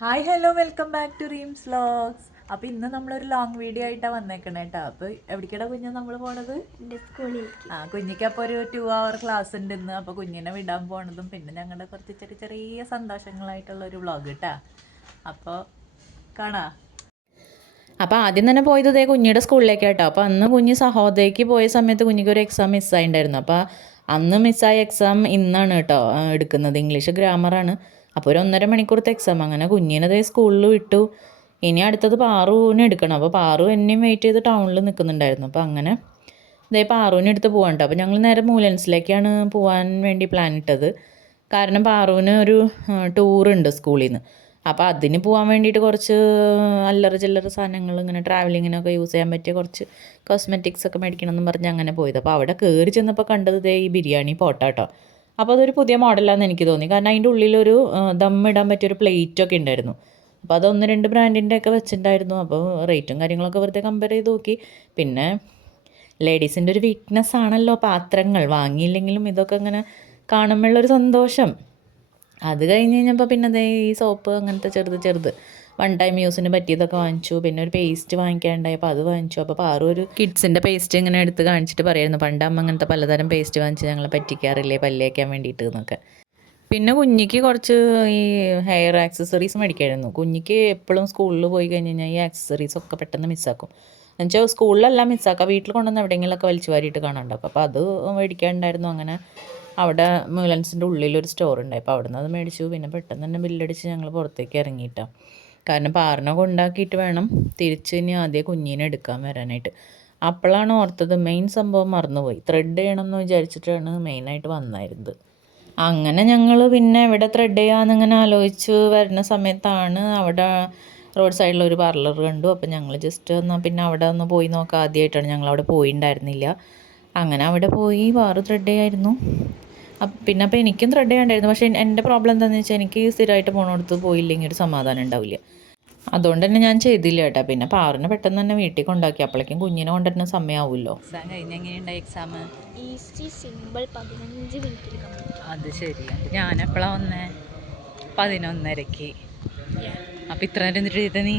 Hi hello welcome back to Reems vlogs. അപ്പോൾ ഇന്ന് നമ്മളൊരു ലോങ് വീഡിയോ ആയിട്ടാണ് വന്നേക്കണേ കേട്ടോ. അപ്പോൾ എവിടേക്കാണ് കുഞ്ഞ് നമ്മൾ പോണത്? കുഞ്ഞിക്ക് അപ്പോൾ ഒരു 2 hour ക്ലാസ് ഉണ്ട് ഇന്ന്. അപ്പോൾ കുഞ്ഞിനെ വിടാൻ പോണതും പിന്നെ ഞങ്ങളുടെ കുറച്ച് ചെറിയ ചെറിയ സന്തോഷങ്ങളായിട്ടുള്ള ഒരു വ്ളോഗ് കേട്ടോ. അപ്പോൾ കാണാം. അപ്പോൾ ആദ്യം തന്നെ പോയത് ഇതേ കുഞ്ഞിയുടെ സ്കൂളിലേക്ക് കേട്ടോ. അപ്പോൾ അന്ന് കുഞ്ഞ് സഹോദരിക്ക് പോയ സമയത്ത് കുഞ്ഞിക്ക് ഒരു എക്സാം മിസ്സായിട്ടുണ്ടായിരുന്നു. അപ്പോൾ അന്ന് മിസ്സായ എക്സാം ഇന്നാണ് കേട്ടോ എടുക്കുന്നത്. ഇംഗ്ലീഷ് ഗ്രാമറാണ്. അപ്പോൾ ഒരു 1.5 മണിക്കൂറത്തെ എക്സാം. അങ്ങനെ കുഞ്ഞിനതേ സ്കൂളിൽ വിട്ടു. ഇനി അടുത്തത് പാറുവിനെ എടുക്കണം. അപ്പോൾ പാറു എന്നെയും വെയിറ്റ് ചെയ്ത് ടൗണിൽ നിൽക്കുന്നുണ്ടായിരുന്നു. അപ്പോൾ അങ്ങനെ ഇതേ പാറുവിനെ എടുത്ത് പോകാൻ കേട്ടോ. അപ്പോൾ ഞങ്ങൾ നേരെ മൂലൻസിലേക്കാണ് പോകാൻ വേണ്ടി പ്ലാൻ ഇട്ടത്. കാരണം പാറുവിന് ഒരു ടൂറുണ്ട് സ്കൂളിൽ നിന്ന്. അപ്പോൾ അതിന് പോകാൻ വേണ്ടിയിട്ട് കുറച്ച് അല്ലറ ചില്ലറ സാധനങ്ങൾ ഇങ്ങനെ ട്രാവലിങ്ങിനൊക്കെ യൂസ് ചെയ്യാൻ പറ്റിയ കുറച്ച് കോസ്മെറ്റിക്സ് ഒക്കെ മേടിക്കണം എന്ന് പറഞ്ഞ് അങ്ങനെ പോയത്. അപ്പോൾ അവിടെ കയറി ചെന്നപ്പോൾ കണ്ടത് ഇതേ ഈ ബിരിയാണി പോട്ടാട്ടോ. അപ്പോൾ അതൊരു പുതിയ മോഡലാണെന്ന് എനിക്ക് തോന്നി. കാരണം അതിൻ്റെ ഉള്ളിലൊരു ദമ്മിടാൻ പറ്റിയൊരു പ്ലേറ്റൊക്കെ ഉണ്ടായിരുന്നു. അപ്പോൾ അത് 1-2 ബ്രാൻഡിൻ്റെ ഒക്കെ വെച്ചിട്ടുണ്ടായിരുന്നു. അപ്പോൾ റേറ്റും കാര്യങ്ങളൊക്കെ വെറുതെ കമ്പയർ ചെയ്ത് നോക്കി. പിന്നെ ലേഡീസിൻ്റെ ഒരു വീക്ക്നെസ് ആണല്ലോ പാത്രങ്ങൾ. വാങ്ങിയില്ലെങ്കിലും ഇതൊക്കെ ഇങ്ങനെ കാണുമ്പോഴുള്ളൊരു സന്തോഷം. അത് കഴിഞ്ഞ് കഴിഞ്ഞപ്പോൾ പിന്നെ അതേ ഈ സോപ്പ് അങ്ങനത്തെ ചെറുത് 1 ടൈം യൂസിന് പറ്റിയതൊക്കെ വാങ്ങിച്ചു. പിന്നെ ഒരു പേസ്റ്റ് വാങ്ങിക്കാനുണ്ടായി. അപ്പോൾ അത് വാങ്ങിച്ചു. അപ്പോൾ പാറു ഒരു കിഡ്സിൻ്റെ പേസ്റ്റ് ഇങ്ങനെ എടുത്ത് കാണിച്ചിട്ട് പറയായിരുന്നു, പണ്ട് അമ്മ അങ്ങനത്തെ പലതരം പേസ്റ്റ് വാങ്ങിച്ച് ഞങ്ങളെ പറ്റിക്കാറില്ലേ പല്ല് തേക്കാൻ വേണ്ടിയിട്ട് എന്നൊക്കെ. പിന്നെ കുഞ്ഞിക്ക് കുറച്ച് ഈ ഹെയർ ആക്സസറീസ് മേടിക്കായിരുന്നു. കുഞ്ഞിക്ക് എപ്പോഴും സ്കൂളിൽ പോയി കഴിഞ്ഞ് കഴിഞ്ഞാൽ ഈ ആക്സസറീസൊക്കെ പെട്ടെന്ന് മിസ്സാക്കും. എന്നുവെച്ചാൽ സ്കൂളിലെല്ലാം മിസ്സാക്കാം, വീട്ടിൽ കൊണ്ടുവന്ന് എവിടെയെങ്കിലുമൊക്കെ വലിച്ചു വാരിയിട്ട് കാണാണ്ടാക്കും. അപ്പോൾ അത് മേടിക്കാനുണ്ടായിരുന്നു. അങ്ങനെ അവിടെ മുലൻസിൻ്റെ ഉള്ളിലൊരു സ്റ്റോർ ഉണ്ടായി. അപ്പോൾ അവിടെ നിന്ന് അത് മേടിച്ചു. പിന്നെ പെട്ടെന്ന് തന്നെ ബില്ലടിച്ച് ഞങ്ങൾ പുറത്തേക്ക് ഇറങ്ങിയിട്ടാണ്. കാരണം പാറിനെ കൊണ്ടാക്കിയിട്ട് വേണം തിരിച്ച് ഇനി ആദ്യം കുഞ്ഞിനെ എടുക്കാൻ വരാനായിട്ട്. അപ്പോഴാണ് ഓർത്തത് മെയിൻ സംഭവം മറന്നുപോയി. ത്രെഡ് ചെയ്യണമെന്ന് വിചാരിച്ചിട്ടാണ് മെയിനായിട്ട് വന്നായിരുന്നത്. അങ്ങനെ ഞങ്ങൾ പിന്നെ എവിടെ ത്രെഡ് ചെയ്യാമെന്നിങ്ങനെ ആലോചിച്ച് വരുന്ന സമയത്താണ് അവിടെ റോഡ് സൈഡിലൊരു പാർലർ കണ്ടു. അപ്പോൾ ഞങ്ങൾ ജസ്റ്റ് എന്നാൽ പിന്നെ അവിടെ ഒന്ന് പോയി നോക്കാം. ആദ്യമായിട്ടാണ് ഞങ്ങളവിടെ പോയിട്ടുണ്ടായിരുന്നില്ല. അങ്ങനെ അവിടെ പോയി പാറ് ത്രെഡ് ചെയ്യായിരുന്നു. പിന്നെ അപ്പോൾ എനിക്കും ത്രെഡ് ചെയ്യണ്ടായിരുന്നു. പക്ഷേ എൻ്റെ പ്രോബ്ലം എന്താണെന്ന് വെച്ചാൽ എനിക്ക് സ്ഥിരമായിട്ട് പോകണടുത്ത് പോയില്ലെങ്കിൽ ഒരു സമാധാനം ഉണ്ടാവില്ല. അതുകൊണ്ട് തന്നെ ഞാൻ ചെയ്തില്ല കേട്ടോ. പിന്നെ പാറിനെ പെട്ടെന്ന് തന്നെ വീട്ടിൽ കൊണ്ടാക്കി. അപ്പോഴേക്കും കുഞ്ഞിനെ കൊണ്ടുവരുന്ന സമയമാവുമല്ലോ. എക്സാം സിമ്പിൾ 15 മിനിറ്റിൽ. അത് ശരി. ഞാൻ എപ്പോഴാണ് വന്നേ? 11:30. അപ്പം ഇത്ര നേരം എന്നിട്ട് ചെയ്ത നീ?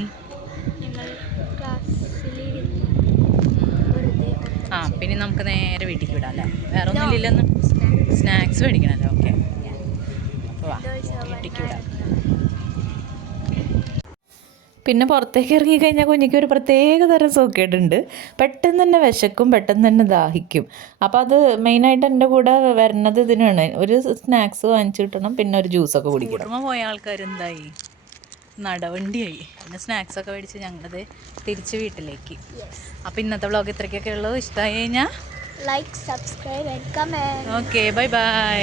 പിന്നെ നമുക്ക് നേരെ വീട്ടിലേക്ക് വിടാം അല്ലേ? വേറെ ഒന്നും ഇല്ലെന്ന്. സ്നാക്സ് മേടിക്കണമല്ലോ. ഓക്കെ, അപ്പോൾ വാ വീട്ടിലേക്ക് വിടാം. പിന്നെ പുറത്തേക്ക് ഇറങ്ങിക്കഴിഞ്ഞാൽ കുഞ്ഞിക്ക് ഒരു പ്രത്യേക തരം സുഖക്കേടുണ്ട്. പെട്ടെന്ന് തന്നെ വിശക്കും, പെട്ടെന്ന് തന്നെ ദാഹിക്കും. അപ്പോൾ അത് മെയിനായിട്ട് എൻ്റെ കൂടെ വരുന്നത് ഇതിനാണ്. ഒരു സ്നാക്സ് വാങ്ങിച്ചു കിട്ടണം, പിന്നെ ഒരു ജ്യൂസൊക്കെ കുടിക്കണം. പോയ ആൾക്കാരെന്തായി? നടവണ്ടിയായി. പിന്നെ സ്നാക്സൊക്കെ മേടിച്ച് ഞങ്ങളത് തിരിച്ച് വീട്ടിലേക്ക്. അപ്പോൾ ഇന്നത്തെ വ്ളോഗ് ഇത്രയ്ക്കൊക്കെ ഉള്ളൂ. ഇഷ്ടമായി കഴിഞ്ഞാൽ like, subscribe and comment. Okay, bye bye.